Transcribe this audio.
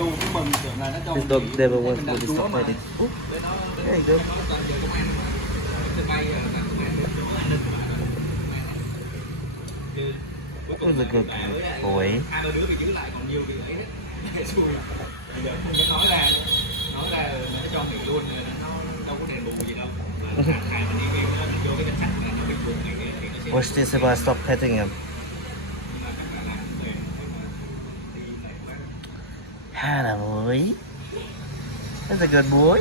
vô cũng mừng tưởng là nó cho Thì mình tôi nghỉ. đều Đây một mình làm buổi chúa stop mà. này. Cái này cơ. Ôi giời cực ôi. Hai ba đứa bị giữ lại còn nhiều bị ghét xui. Bây giờ không có nói ra nó cho nghỉ luôn, nó đâu có đền bù gì đâu. Hai mình đi nó vô cái danh sách là nó bị buộc này thì nó sẽ Watch this if I stop petting him. Hello boy. That's a good boy.